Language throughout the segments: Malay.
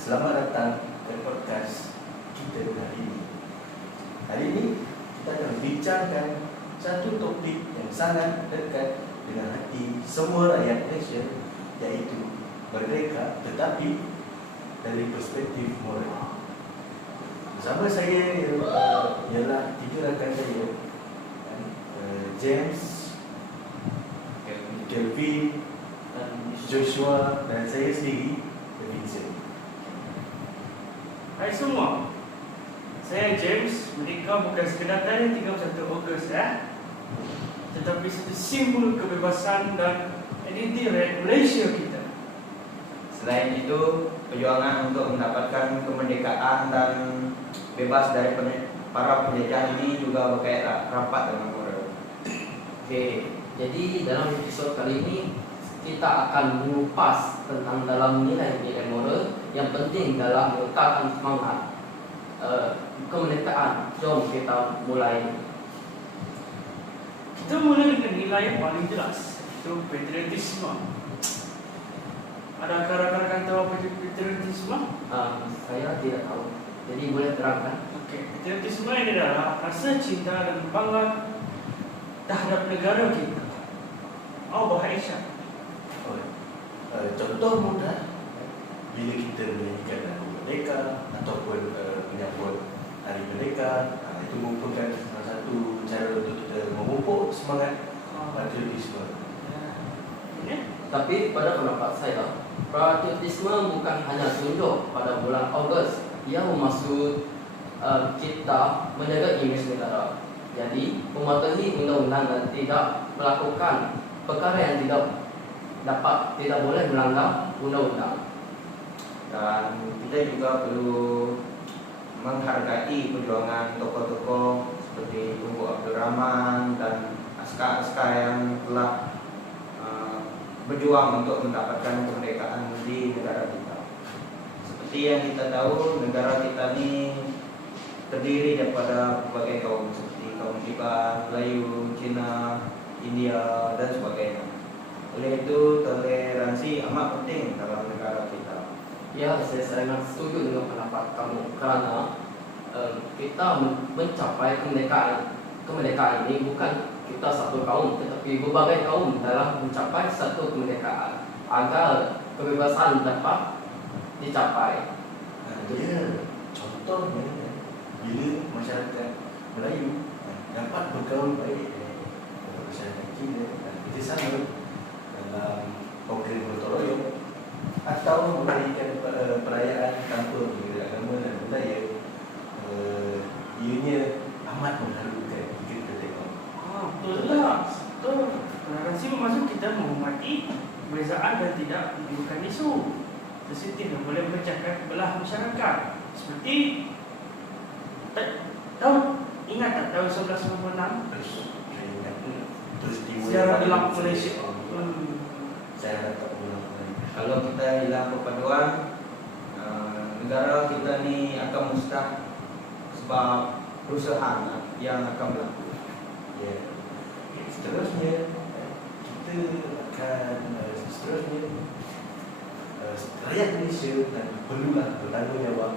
Selamat datang ke podcast kita hari ini. Hari ini kita akan bincangkan satu topik yang sangat dekat dengan hati semua rakyat Malaysia, iaitu merdeka tetapi dari perspektif moral. Bersama saya ialah tiga rakan saya, James, Kelvin, Joshua dan saya sendiri, Vincent. Hai semua, saya James. Merdeka bukan sekadar tanggal 31 Ogos tetapi satu simbol kebebasan dan identiti rakyat Malaysia kita. Selain itu, perjuangan untuk mendapatkan kemerdekaan dan bebas dari para penjajah ini juga berkaitan rapat dengan moral. Oke, jadi dalam episod kali ini kita akan mengupas tentang dalam nilai-nilai moral yang penting dalam meletakkan semangat kemerdekaan. Jom kita mulai. Kita mulai dengan nilai yang paling jelas, itu patriotisme. Adakah rakan-rakan tahu apa itu patriotisme? Saya tidak tahu, jadi boleh terangkan. Oke, patriotisme ini adalah rasa cinta dan bangga terhadap negara kita. Oh, bahasa. Contoh mudah, bila kita menyanyikan lagu merdeka ataupun menyambut hari merdeka, itu merupakan salah satu cara untuk kita memupuk semangat patriotisme. Tapi pada pendapat saya, patriotisme bukan hanya tunjuk pada bulan Ogos. Ia bermaksud kita menjaga imej negara. Jadi, mematuhi undang-undang dan tidak melakukan perkara yang tidak boleh melanggar undang-undang. Dan kita juga perlu menghargai perjuangan tokoh-tokoh seperti Tunku Abdul Rahman dan askar-askar yang telah berjuang untuk mendapatkan kemerdekaan di negara kita. Seperti yang kita tahu, negara kita ini terdiri daripada berbagai kaum seperti kaum Iban, Melayu, Cina, India dan sebagainya. Oleh itu, toleransi amat penting dalam negara kita. Ya, saya sangat setuju dengan pendapat kamu karena kita mencapai kemerdekaan ini bukan kita satu kaum, tetapi berbagai kaum dalam mencapai satu kemerdekaan agar kebebasan dapat dicapai. Dia contohnya bila masyarakat Melayu dapat bergaul baik dengan masyarakat Cina dan kerjasama dalam program gotong royong atau meraihkan perayaan tanpa berbeza agama dan budaya, ianya amat mengharukan jika kita tengok. Betul tak? Betul. Toleransi bermaksud kita menghormati perbezaan dan tidak menimbulkan isu sensitif yang boleh memecahkan belah masyarakat. Seperti ingat tak tahun 1996? Saya ingat peristiwa Sejarah gelap Malaysia. Saya dapat ulang lagi. Kalau kita hilang perpaduan, negara kita ni akan musnah sebab perusahaan yang akan berlaku. Ya. Seterusnya kita akan rakyat Malaysia dan perlulah bertanggungjawab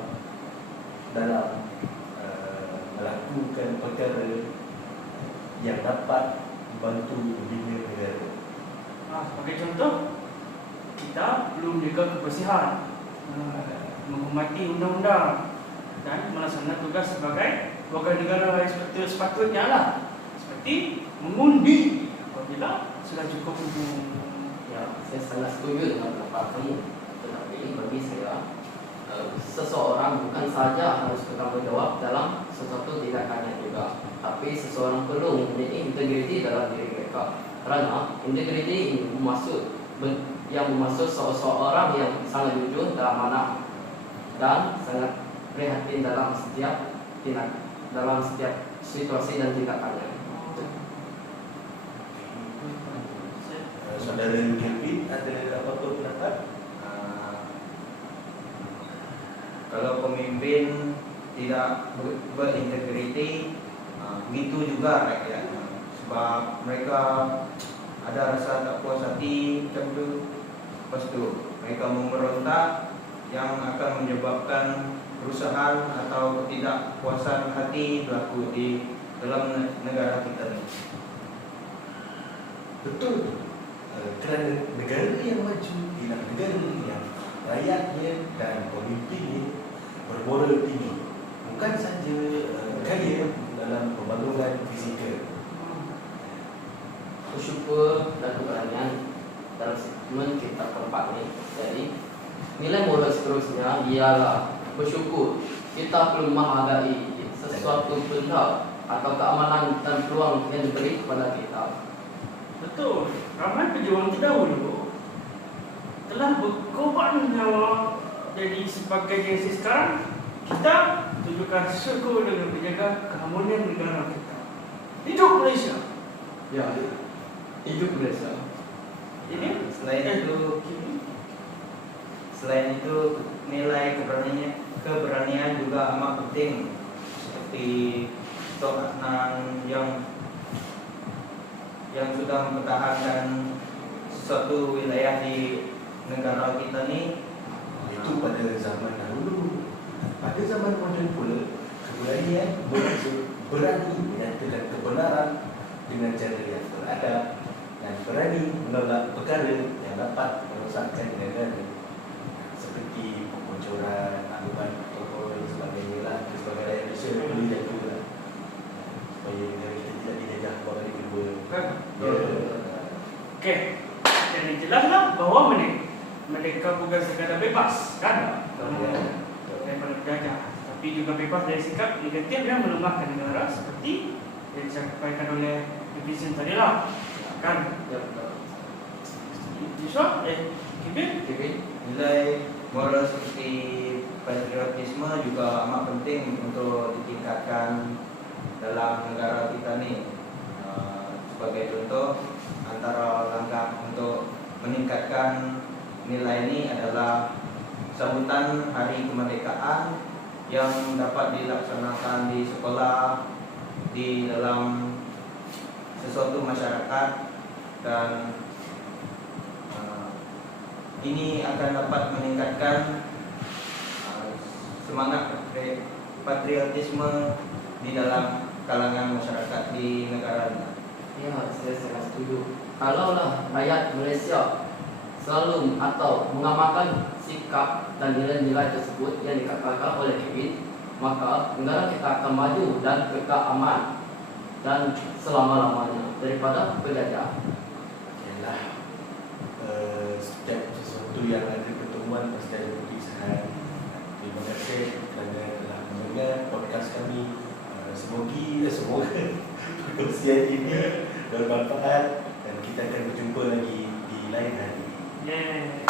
dalam melakukan perkara yang dapat membantu membina negara. Sebagai contoh, kita belum menjaga kebersihan, menghormati undang-undang dan melaksanakan tugas sebagai warga negara yang sepatutnya lah. Seperti mengundi apabila sudah cukup umur. Ya, saya sangat setuju dengan pendapat kamu. Tetapi bagi saya, seseorang bukan saja harus bertanggung jawab dalam sesuatu tindakannya juga, tapi seseorang perlu mempunyai integriti dalam diri mereka. Kerana integriti ini bermaksud seseorang yang sangat jujur dalam mana dan sangat prihatin dalam setiap situasi dan tindakannya. Saudara Kelvin, ada apa-apa pendapat? Kalau pemimpin tidak berintegriti, begitu juga rakyat. Sebab mereka ada rasa tak puas hati macam tu. Lepas tu mereka memberontak, yang akan menyebabkan kerusakan atau ketidakpuasan hati berlaku di dalam negara kita ini. Betul. Kerana negara yang maju ialah negara yang rakyatnya dan pemimpinnya bermoral tinggi, bukan saja kaya dalam pembangunan fizikal. Bersyukur dan keberanian dalam statement kita keempat ini. Jadi nilai moral seterusnya ialah bersyukur. Kita perlu menghargai sesuatu benda atau keamanan dan peluang yang diberi kepada kita. Betul. Ramai pejuang terdahulu telah berkorban nyawa jadi sebagai jenis sekarang. Kita tunjukkan syukur dengan menjaga keharmonian negara kita. Hidup Malaysia. Ya, hidup Malaysia. Ini Selain itu nilai keberanian juga amat penting, seperti Tok Adnan yang sudah mempertahankan suatu wilayah di negara kita ni. Itu pada zaman dahulu. Pada zaman moden pula, keberanian berani menyatakan kebenaran dengan cara yang beradab dan berani menolak perkara yang dapat merosakkan negara, seperti pembocoran, aduan protokol dan sebagainya lah. Sebagai rakyat Malaysia perlu jaga supaya negara kita tidak dijajah kali kedua. Kan? Ya. Okey. Jadi jelaslah bahawa mereka bukan sekadar bebas, kan? Daripada penjajah, tapi juga bebas dari sikap negatif yang melemahkan negara seperti yang disampaikan oleh Division tadi lah, kan? Joshua, Kevin? Nilai moral seperti patriotisme juga amat penting untuk ditingkatkan dalam negara kita ni. Sebagai contoh, antara langkah untuk meningkatkan nilai ini adalah sambutan Hari Kemerdekaan yang dapat dilaksanakan di sekolah, di dalam sesuatu masyarakat, dan ini akan dapat meningkatkan semangat patriotisme di dalam kalangan masyarakat di negara ini. Ya, saya sangat setuju. Kalaulah rakyat Malaysia selalu atau mengamalkan sikap dan nilai-nilai tersebut yang dikatakan oleh Kevin, maka negara kita akan maju dan kekal aman dan selama-lamanya daripada penjajah. Ialah setiap sesuatu yang ada pertemuan pasti ada perpisahan. Terima kasih kerana telah mendengar podcast kami. Semoga perkongsian ini bermanfaat dan kita akan berjumpa lagi di lain hari. Yeah.